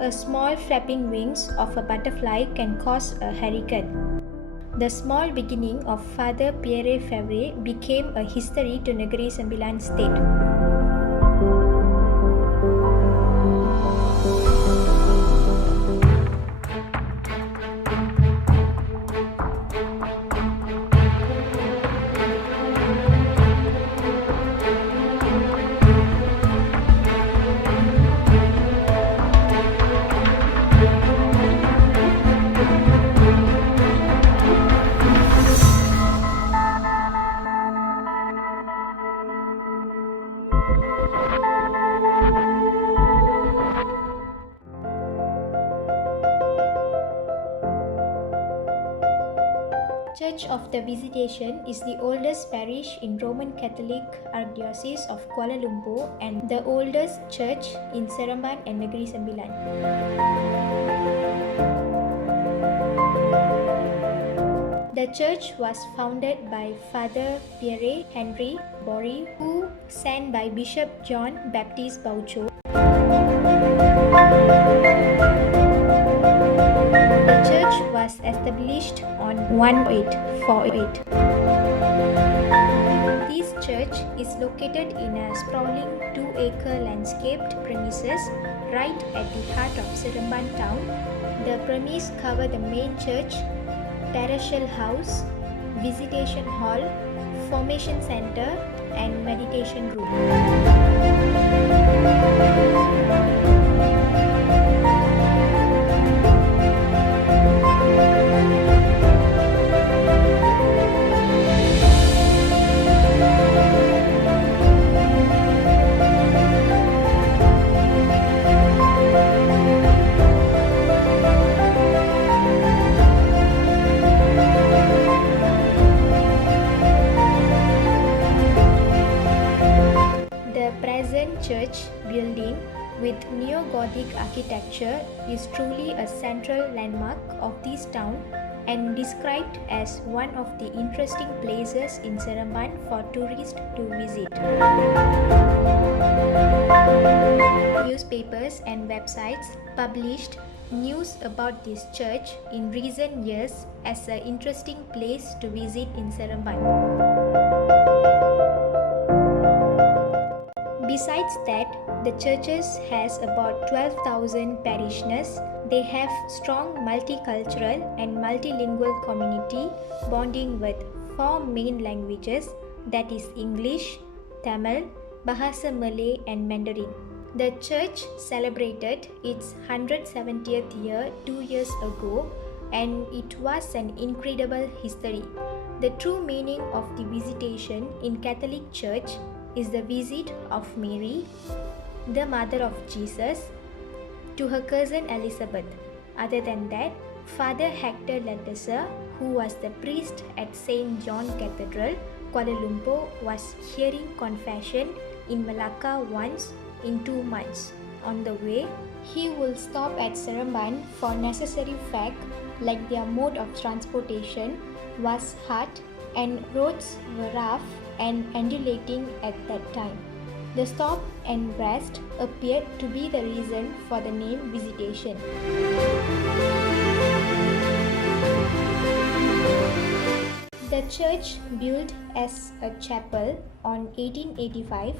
A small flapping wings of a butterfly can cause a hurricane. The small beginning of Father Pierre Fevre became a history to Negeri Sembilan state. Church of the Visitation is the oldest parish in Roman Catholic Archdiocese of Kuala Lumpur and the oldest church in Seremban and Negeri Sembilan. The church was founded by Father Pierre Henry Bory, who sent by Bishop John Baptist Baucho. The church was established on 1848. This church is located in a sprawling 2-acre landscaped premises right at the heart of Seremban town. The premises cover the main church, parochial house, visitation hall, formation center, and meditation room. Church building with neo-Gothic architecture is truly a central landmark of this town and described as one of the interesting places in Seremban for tourists to visit. Newspapers and websites published news about this church in recent years as an interesting place to visit in Seremban. Besides that, the churches has about 12,000 parishioners. They have strong multicultural and multilingual community bonding with 4 main languages, that is English, Tamil, Bahasa Malay and Mandarin. The church celebrated its 170th year 2 years ago and it was an incredible history. The true meaning of the visitation in Catholic Church is the visit of Mary, the mother of Jesus, to her cousin Elizabeth. Other than that, Father Hector Ledesser, who was the priest at St. John Cathedral, Kuala Lumpur, was hearing confession in Malacca once in 2 months. On the way, he will stop at Seremban for necessary fact like their mode of transportation was hard and roads were rough and undulating at that time. The stop and rest appeared to be the reason for the name Visitation. The church built as a chapel on 1885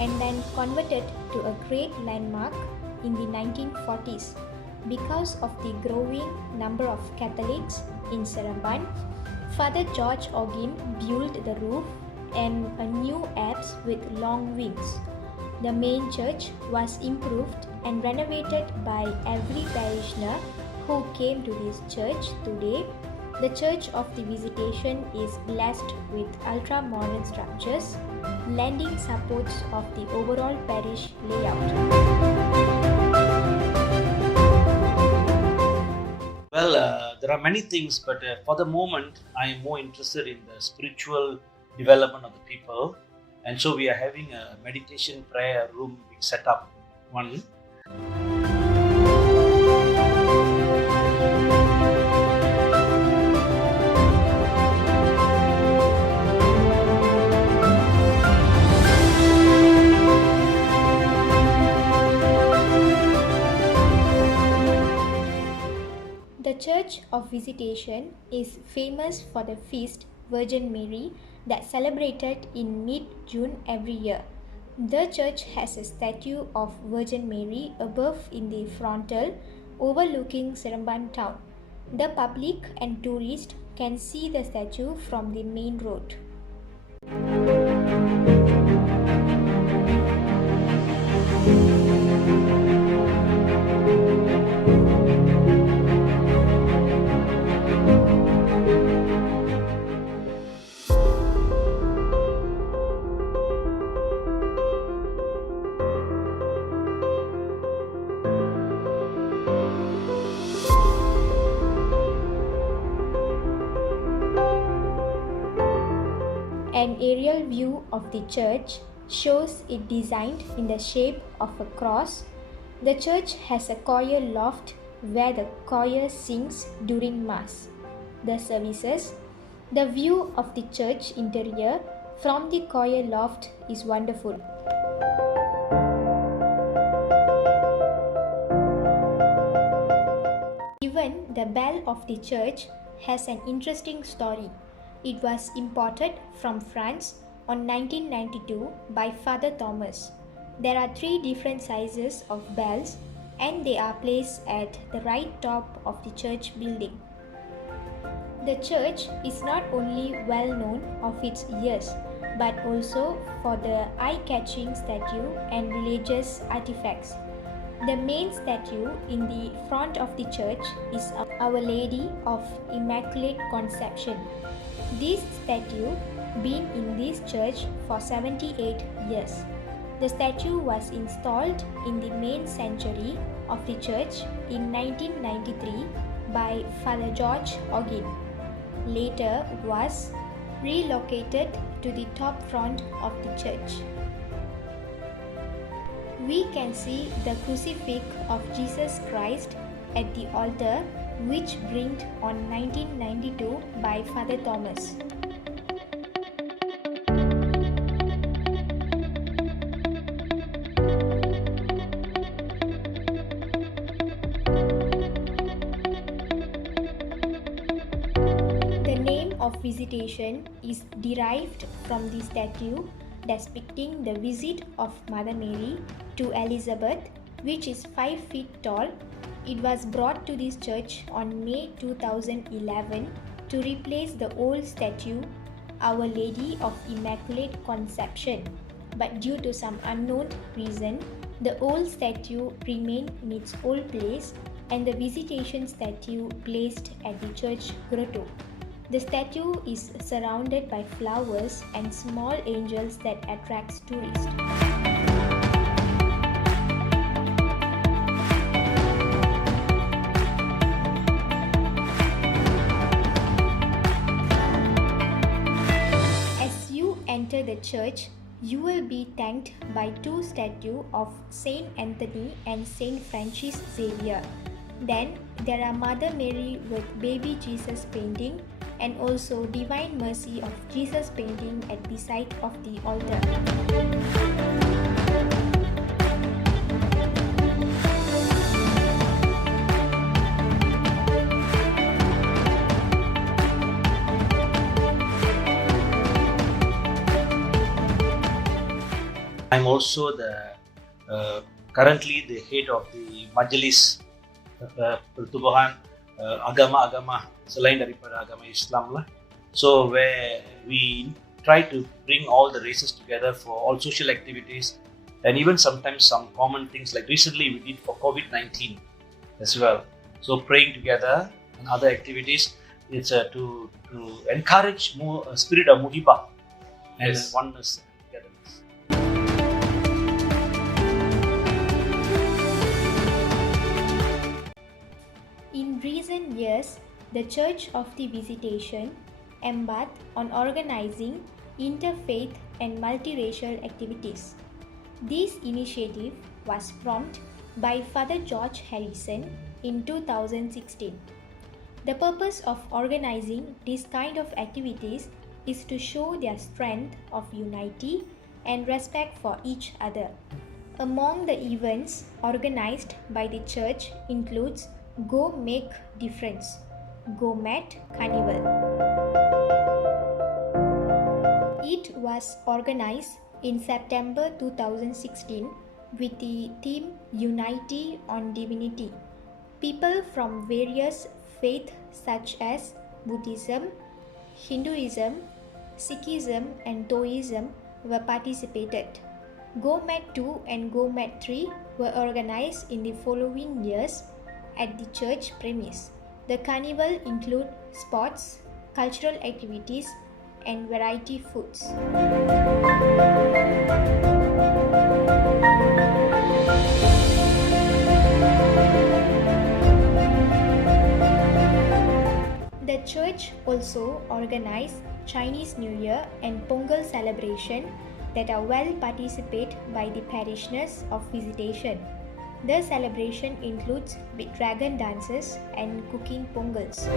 and then converted to a great landmark in the 1940s. Because of the growing number of Catholics in Seremban, Father George Ogin built the roof and a new apse with long wings. The main church was improved and renovated by every parishioner who came to this church today. The Church of the Visitation is blessed with ultra-modern structures, lending supports of the overall parish layout. Well, there are many things, but for the moment, I am more interested in the spiritual development of the people, and so we are having a meditation prayer room being set up. One. Church of Visitation is famous for the feast Virgin Mary that celebrated in mid-June every year. The church has a statue of Virgin Mary above in the frontal overlooking Seremban town. The public and tourists can see the statue from the main road. An aerial view of the church shows it designed in the shape of a cross. The church has a choir loft where the choir sings during Mass. The services. The view of the church interior from the choir loft is wonderful. Even the bell of the church has an interesting story. It was imported from France on 1992 by Father Thomas. There are 3 different sizes of bells and they are placed at the right top of the church building. The church is not only well known of its years but also for the eye-catching statue and religious artifacts. The main statue in the front of the church is Our Lady of Immaculate Conception. This statue been in this church for 78 years. The statue was installed in the main sanctuary of the church in 1993 by Father George Ogin. Later it was relocated to the top front of the church. We can see the crucifix of Jesus Christ at the altar which brought on 1992 by Father Thomas. The name of Visitation is derived from the statue depicting the visit of Mother Mary to Elizabeth, which is 5 feet tall. It was brought to this church on May 2011 to replace the old statue Our Lady of Immaculate Conception, but due to some unknown reason, the old statue remained in its old place and the Visitation statue placed at the church grotto. The statue is surrounded by flowers and small angels that attracts tourists. Enter the church, you will be thanked by 2 statues of Saint Anthony and Saint Francis Xavier. Then there are Mother Mary with Baby Jesus painting and also Divine Mercy of Jesus painting at the side of the altar. I'm also the currently the head of the Majelis Pertubuhan Agama-agama selain daripada agama Islam lah. So where we try to bring all the races together for all social activities and even sometimes some common things like recently we did for COVID-19 as well. So praying together and other activities, it's to encourage more spirit of muhibah and oneness. In recent years, the Church of the Visitation embarked on organizing interfaith and multiracial activities. This initiative was prompted by Father George Harrison in 2016. The purpose of organizing this kind of activities is to show their strength of unity and respect for each other. Among the events organized by the church includes Go Make Difference, GoMat Carnival. It was organized in September 2016 with the theme Unity on Divinity. People from various faiths such as Buddhism, Hinduism, Sikhism, and Taoism were participated. GoMat 2 and GoMat 3 were organized in the following years at the church premise. The carnival include sports, cultural activities, and variety foods. The church also organized Chinese New Year and Pongal celebration that are well participated by the parishioners of visitation. The celebration includes big dragon dances and cooking pongals.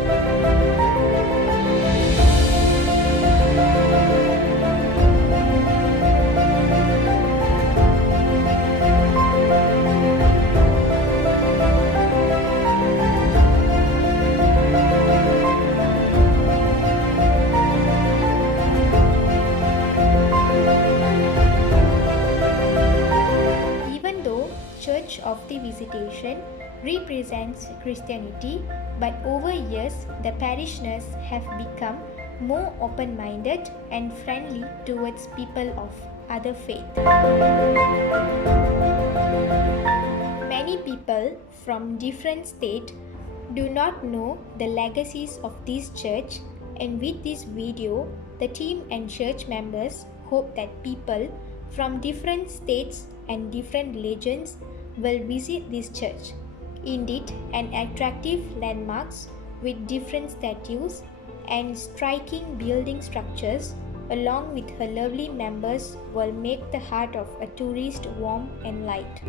Church of the Visitation represents Christianity, but over years the parishioners have become more open-minded and friendly towards people of other faith. Many people from different states do not know the legacies of this church, and with this video, the team and church members hope that people from different states and different religions will visit this church. Indeed, an attractive landmarks with different statues and striking building structures along with her lovely members will make the heart of a tourist warm and light.